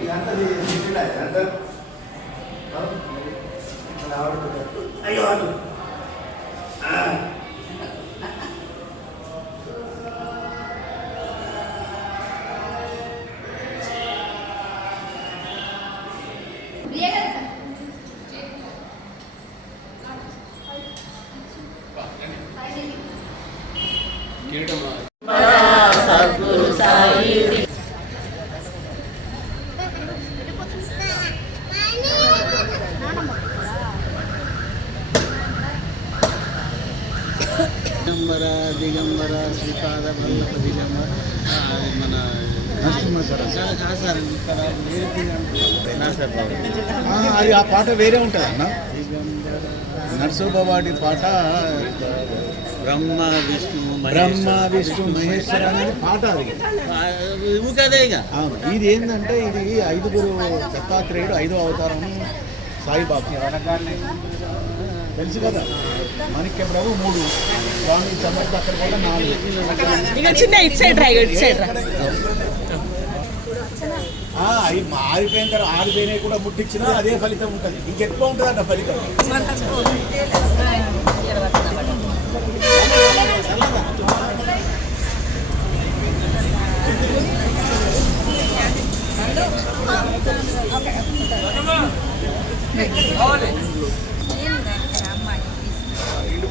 ఇదంతా చూసిన ఎంత దిగంబర దిగంబర శ్రీపాద వల్లభ దిగంబర మన కాదు సార్ ఇక్కడ అది ఆ పాట వేరే ఉంటుంది అన్న. దిగంబర నరసింహబాటి పాట బ్రహ్మ విష్ణు బ్రహ్మ విష్ణు మహేశ్వర అనేది పాట అది. ఊకదే ఇక. అవును. ఇది ఏంటంటే ఇది ఐదుగురు దత్తాత్రేయుడు ఐదో అవతారం సాయిబాబా తెలుసు కదా. మాణిక్య ప్రభు మూడు. స్వామి సమర్థ అక్కడ కూడా నాలుగు. ఇక చిన్న ఇటు సైడ్ రా ఇటు సైడ్ రా. ఆ, అవి ఆరిపోయిన తర్వాత ఆరిపోయినవి కూడా ముట్టించినా అదే ఫలితం ఉంటుంది. ఇంకెక్కువ ఉంటుంది అన్న ఫలితం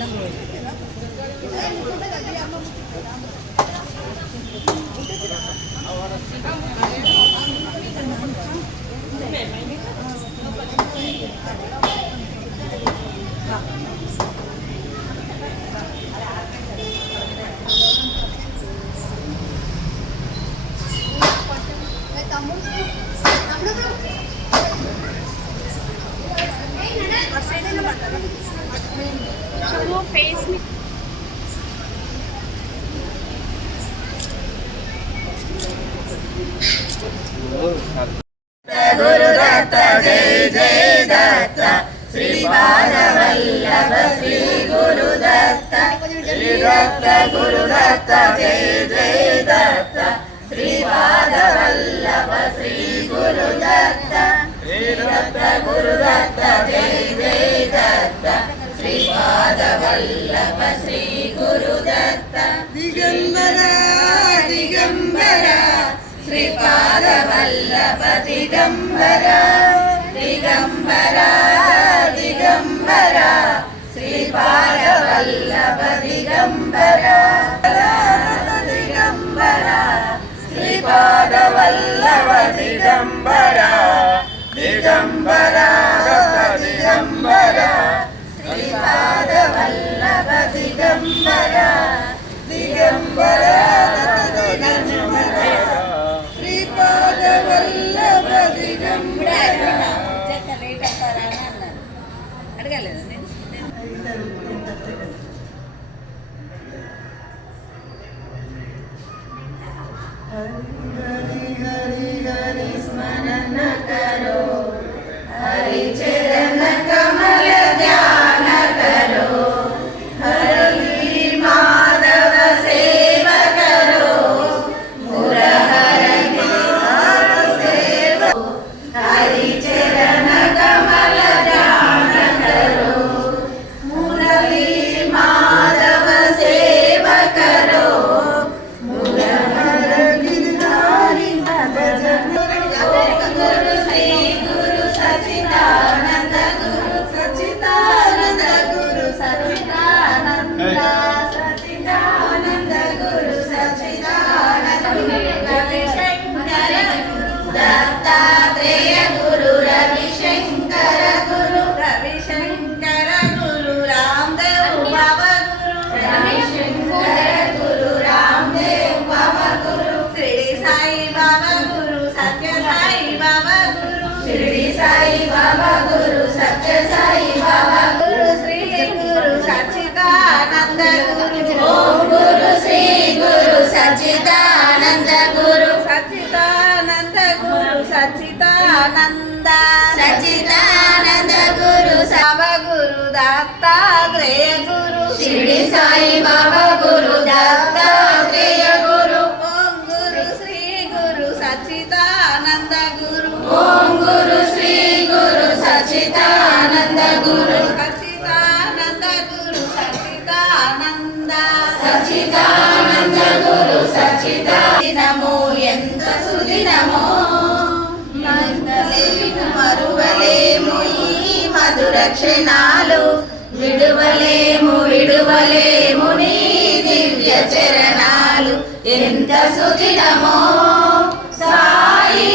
Gracias. చూడు బాబు. నిండు పుణ్యం నమస్కారం చేసుకోరి దత్త పుణ్యం గద్దీయ రామచంద్రం అన్న బాబు, అది పుణ్యం సూది ఉంది చంద్రుడు అందుకే కూర్చో తీ- ఫోటో తీస్తుంది ఏమిటో అది కూడా ఆ, ఆ, ఇదొకటి. ఫేస్ మీ అడగలేదు నేను గురు శ్రీ గురు సచిదానంద సాయి బాబా గురు దత్తాత్రేయ గురు. ఓం గురు శ్రీ గురు సచ్చిదానంద గురు. ఓం గురు శ్రీ గురు సచ్చిదానంద గురు. సచ్చిదానంద గురు సచ్చిదానంద. సచ్చిదానంద గురు సచ్చిదానము ఎంత సుదినమో మరువలేము ఈ మధుర క్షణాలు. విడువలేము విడువలేము నీ దివ్య చరణాలు. ఎంత సుదినమో సాయి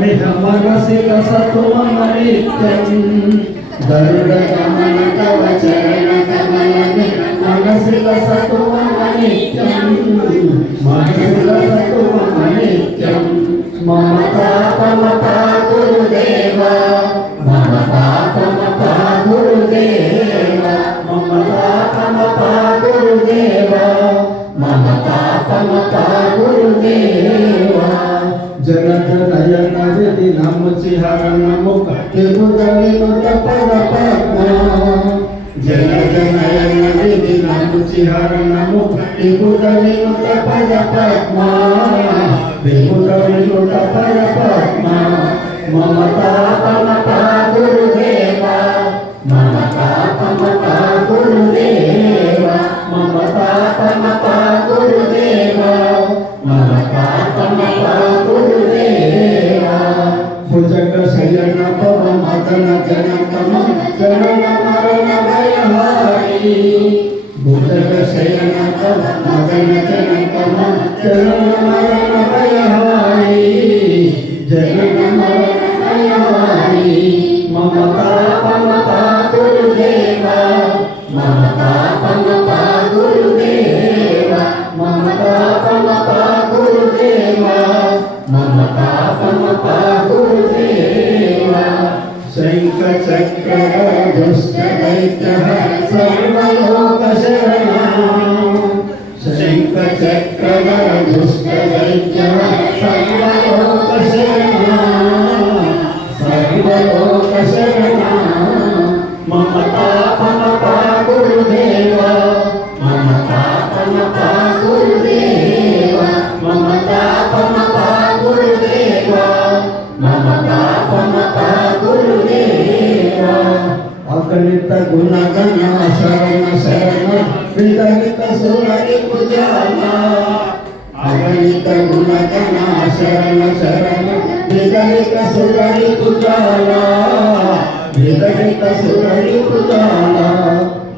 విహమరసిక సత్వమ నిత్యం గరుడ గమన తవ చరణ కమల నిత్యం మమతా మమతా గురుదేవ మమతా మమతా గురుదేవ మమతా మమతా గురుదేవ మమతా మమతా గురుదేవ. జన జనయన విధి నముచి హర నము కట్టుగ వినుత పద పద్మ వినుత పద పద్మ. మమతా మమతా గురుదేవ మమతా మమతా గురుదేవ మమతా మమతా గురుదేవ మమతా మమతా గురుదేవ భుజగ శయన పవ మదన జనకమ చరణ మరణ భయహారి భుజగ శయన சக்கர సురరి పుజాల విగణిత సురరి పుజాల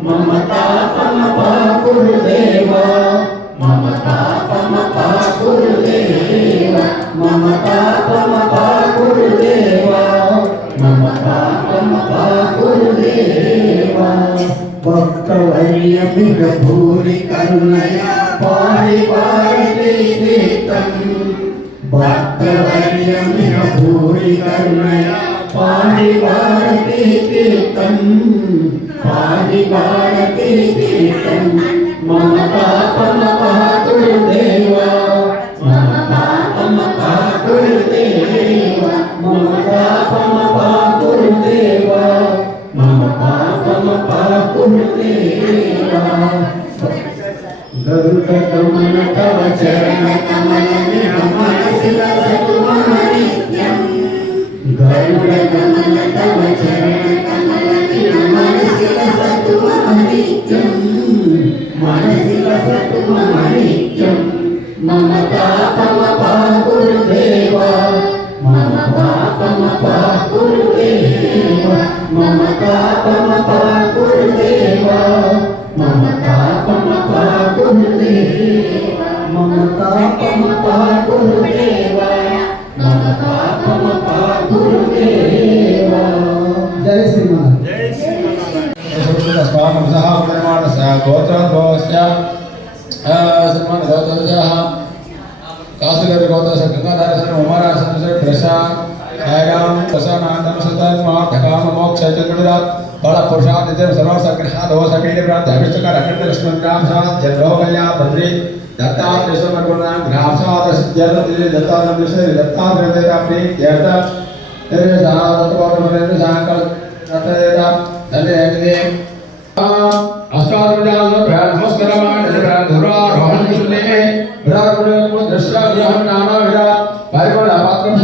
మమతా మమతా గురుదేవ మమతా మమతా గురుదేవ మమతా మమతా గురుదేవ మమతా మమతా గురుదేవ భక్తవర్యమిగ భూరి కరుణయ పారి భూరి కరుణయ పారి పారతి తీర్థం పారి పారతి తీర్థం మమ పాపమ మమతా దేవా మమ పాపమ మమతా దేవా మమ పాపమ గురుదేవ దేవా మమ పాపమ పాకురు దేవా గరుడ గమన తవ చరణ కమల శివ సతుమ నిత్యం మమతా తమ పాకురు దేవా మమతా తమ పాకురు దేవా మమతా తమ పాకురు దేవా మమతా తమ పాకురు దేవా మమతా తమ పాకురు దేవా सन्मान गौतमस्याः कासुलेर गौतमस्य गङ्गाधारस्य उमारासनस्य दृशा छायां प्रसन्नानं सतन्मा ढकाम मोक्ष चतुर्दा बल पुरुषात् नित्यं सर्वसङ्ग्रहात् होसकेन प्राप्त अभिष्टकर अखण्ड लक्ष्मणग्राम सात् जन्मो कल्या भद्रे दत्तात्रेश्वरगुणां ग्रामसादस्य दत्तात्रेश्वरे दत्तात्रेयप्रे त्यर्थ तेरे साधत्वरमरे साकल तत्र तदेव అష్టారుజాలను నమస్కరమాణి దురారోహణ దృష్టాన్ని నానా విధ పదకొండు పాత్రం